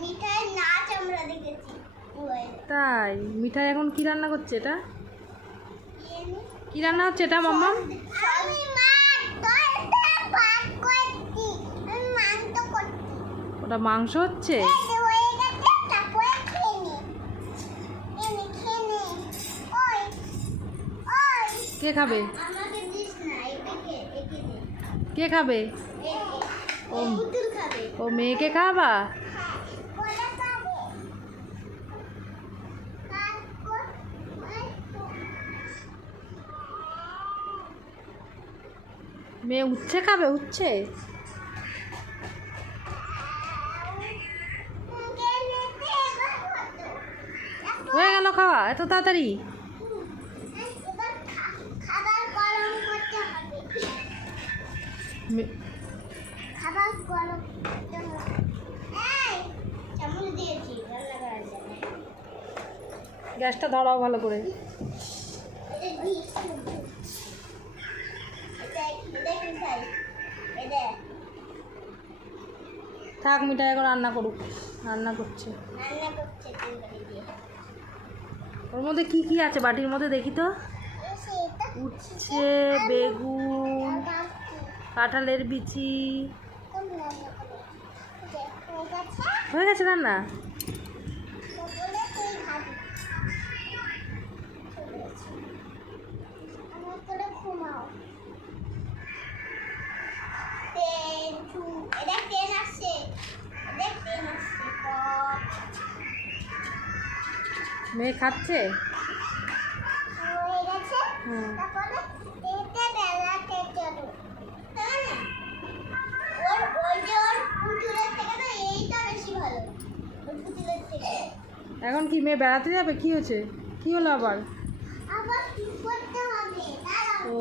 মিঠাই নাচ আমরা দেখেছি। তাই মিঠাই এখন কি রান্না করছে? এটা কি রান্না হচ্ছে এটা মাম্মাম? ওটা মাংস হচ্ছে। কে খাবে? কে খাবে? ও মেয়েকে খাওয়াবা? মেয়ে উচ্ছে খাবে? উচ্ছে হয়ে গেল খাওয়া এত তাড়াতাড়ি? গ্যাসটা ধরাও ভালো করে। থাক মিঠাই এখন রান্না করুক। রান্না করছে। ওর মধ্যে কি কি আছে বাটির মধ্যে দেখি তো? উচ্ছে, বেগুন, কাঁঠালের বিচি। হয়ে গেছে রান্না? মেয়ে খাচ্ছে? এখন কি মেয়ে বেড়াতে যাবে? কি হয়েছে? কি হলো আবার? ও